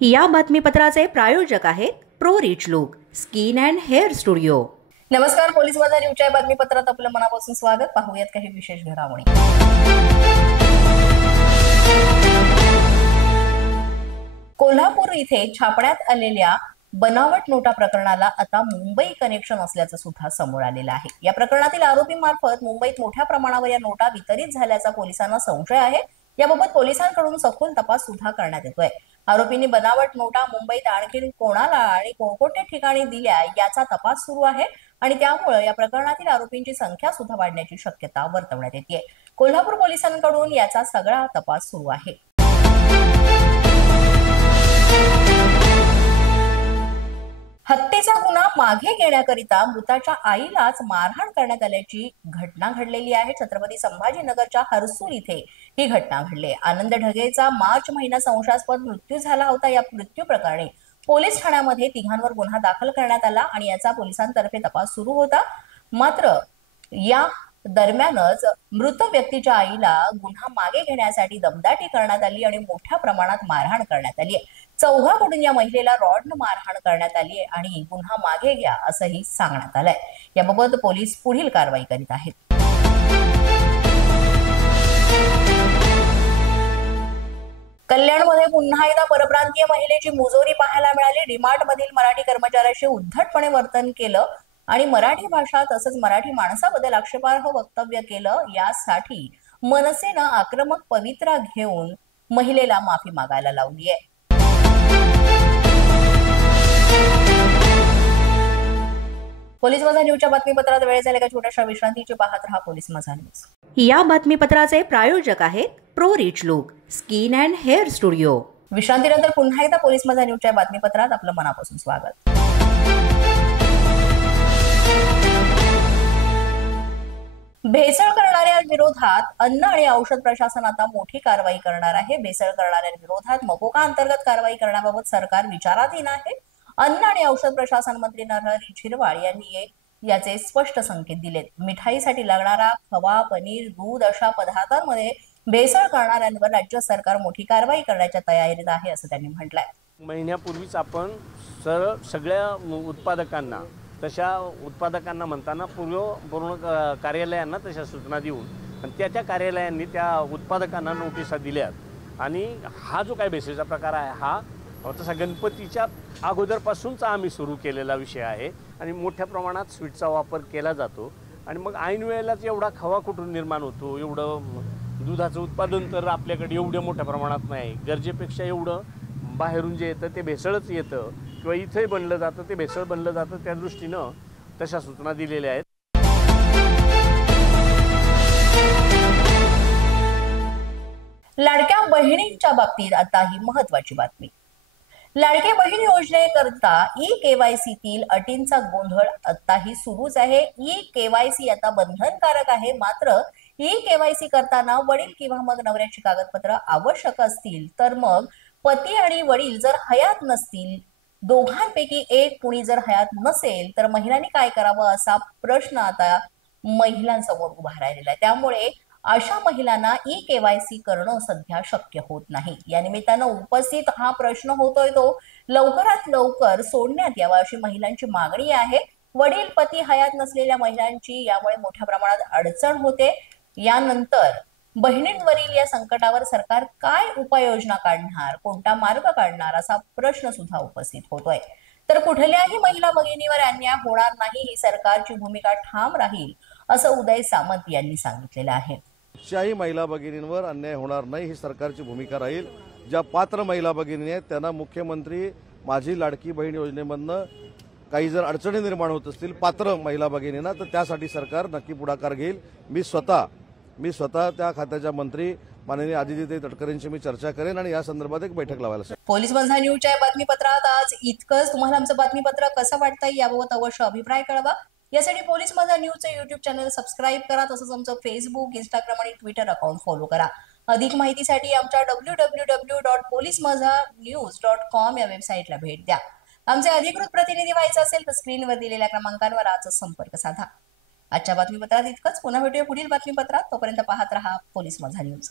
या बातमीपत्राचे प्रायोजक आहेत pro rich look skin and hair studio. नमस्कार, पोलीस माझा न्यूजच्या बातमीपत्रात आपलं मनापासून स्वागत। पाहूयात काही विशेष घडामोडी। कोल्हापूर इथे छापण्यात आलेल्या बनावट नोटा प्रकरणाला आता मुंबई कनेक्शन असल्याचं सुद्धा समोर आलेलं आहे। या प्रकरणातील आरोपींमार्फत मुंबईत मोठ्या प्रमाणावर या नोटा वितरित झाल्याचा पोलिसांना संशय आहे। याबाबत पोलिसांकडून सखोल तपास सुद्धा करण्यात येतोय। आरोपींनी बनावट नोटा मुंबईत आणखी कोणाला आणि कोणकोणत्या ठिकाणी दिल्या याचा तपास सुरू आहे आणि त्यामुळे या प्रकरणातील आरोपींची संख्या सुद्धा वाढण्याची शक्यता वर्तवण्यात येते। कोल्हापूर पोलिसांकडून याचा सगळा तपास सुरू आहे। हत्येचा गुन्हा मागे घेण्याकरिता मृताच्या आईलाच मारहाण करण्यात आल्याची घटना घडलेली आहे। छत्रपती संभाजीनगरच्या हरसूल इथे ही घटना घडली। आनंद ढगेचा मार्च महिन्यात संशयास्पद मृत्यू झाला होता। या मृत्यू प्रकरणी पोलीस ठाण्यामध्ये तिघांवर गुन्हा दाखल करण्यात आला आणि याचा पोलिसांतर्फे तपास सुरू होता। मात्र या दरम्यानच मृत व्यक्तीच्या आईला गुन्हा मागे घेण्यासाठी दमदाटी करण्यात आली आणि मोठ्या प्रमाणात मारहाण करण्यात आली। चौघांकडून या महिलेला रॉडने मारहाण करण्यात आली आणि गुन्हा मागे घ्या असंही सांगण्यात आलंय। याबाबत पोलीस पुढील कारवाई करीत आहेत। कल्याणमध्ये पुन्हा एकदा परप्रांतीय महिलेची मुजोरी पाहायला मिळाली। डीमार्ट मधील मराठी कर्मचाऱ्याशी उद्धटपणे वर्तन केलं आणि मराठी भाषा तसंच मराठी माणसाबद्दल आक्षेपार्ह वक्तव्य केलं। यासाठी मनसेनं आक्रमक पवित्रा घेऊन महिलेला माफी मागायला लावली आहे। पोलीस माझा न्यूजच्या बातमीपत्रात वेळ झाला का छोट्याशा विश्रांतीची पाहत रहा पोलीस माझा न्यूज। या बातमीपत्राचे प्रायोजक आहेत pro rich look skin and hair studio. विश्रांतीनंतर पुन्हा एकदा पोलीस माझा न्यूजच्या बातमीपत्रात आपलं मनापासून स्वागत। भेसळ करणाऱ्या विरोधात अन्न आणि औषध प्रशासन आता मोठी कारवाई करणार आहे। भेसळ करणाऱ्या विरोधात मकोका अंतर्गत कारवाई करण्याबाबत सरकार विचाराधीन आहे। अन्न आणि औषध प्रशासन मंत्री नरहरी झिरवाळ यांनी याचे स्पष्ट संकेत दिलेत। मिठाईसाठी लागणारा खवा, पनीर, दूध अशा पदार्थांमध्ये भेसळ करणाऱ्यांवर राज्य सरकार मोठी कारवाई करण्याच्या तयारीत आहे असं त्यांनी म्हटलंय। महिन्यापूर्वीच आपण सगळ्या उत्पादकांना म्हणताना पूर्ण कार्यालयांना तशा सूचना देऊन आणि त्या कार्यालयांनी त्या उत्पादकांना नोटिसा दिल्यात आणि हा जो काय भेसळीचा प्रकार आहे हा तसा गणपतीच्या अगोदरपासूनचा आम्ही सुरू केलेला विषय आहे आणि मोठ्या प्रमाणात स्वीटचा वापर केला जातो आणि मग ऐन वेळेलाच एवढा खवा कुठून निर्माण होतो। एवढं दुधाचं उत्पादन तर आपल्याकडे एवढ्या मोठ्या प्रमाणात नाही। गरजेपेक्षा एवढं बाहेरून जे येतं ते भेसळच येतं किंवा इथे बनलं जातं ते भेसळ बनलं जातं। त्या दृष्टीनं तशा सूचना दिलेल्या आहेत। लाडक्या बहिणींच्या बाबतीत आता ही महत्त्वाची बातमी। लाडकी बहीण योजनेकरता ई-केवायसीतील अटींचा गोंधळ आताही सुरूच आहे। ई-केवायसी आता बंधनकारक आहे, मात्र ई-केवायसी करताना वडील किंवा मग नवऱ्याची कागदपत्र आवश्यक असतील तर मग पती आणि वडील जर हयात नसतील, दोघांपैकी एक कुणी जर हयात नसेल तर महिलांनी काय करावं असा प्रश्न आता महिलांसमोर उभा राहिलेला आहे। त्यामुळे अशा महिलांना ई-केवायसी करणं सध्या शक्य होत नाही। या निमित्तानं उपस्थित हा प्रश्न होतोय तो लवकरात लवकर सोडण्यात यावा अशी महिलांची मागणी आहे। वडील पती हयात नसलेल्या महिलांची यामुळे मोठ्या प्रमाणात अडचण होते। यानंतर बहिणींवरील या संकटावर सरकार काय उपाययोजना काढणार, कोणता मार्ग काढणार असा प्रश्न सुद्धा उपस्थित होतोय। तर कुठल्याही महिला भगिनीवर अन्याय होणार नाही ही सरकारची भूमिका ठाम राहील असं उदय सामंत यांनी सांगितलेलं आहे। कुठच्याही महिला भगिनींवर अन्याय होणार नाही ही सरकारची भूमिका राहील। ज्या पात्र महिला भगिनी आहेत त्यांना मुख्यमंत्री माझी लाडकी बहीण योजनेमधनं काही जर अडचणी निर्माण होत असतील पात्र महिला भगिनींना तर त्यासाठी सरकार नक्की पुढाकार घेईल। मी स्वतः त्या खात्याच्या मंत्री माननीय आदित्य तटकरेंशी मी चर्चा करेन आणि या संदर्भात एक बैठक लावायला सांगेन। पोलीस माझा न्यूजच्या बातमीपत्रात आज इतकंच। तुम्हाला आमचं बातमीपत्र कसं वाटतंय याबाबत अवश्य अभिप्राय कळवा। यासाठी पोलीस माझा न्यूजचं YouTube चॅनल सबस्क्राईब करा, तसंच आमचं फेसबुक, इंस्टाग्राम आणि ट्विटर अकाउंट फॉलो करा। अधिक माहितीसाठी आमच्या www.policemazanews.com या वेबसाईटला भेट द्या। आमचे अधिकृत प्रतिनिधी व्हायचं असेल तर स्क्रीनवर दिलेल्या क्रमांकांवर आजच संपर्क साधा। आजच्या बातमीपत्रात इतकंच। पुन्हा भेटूया पुढील बातमीपत्रात। तोपर्यंत पाहत रहा पोलीस माझा न्यूज।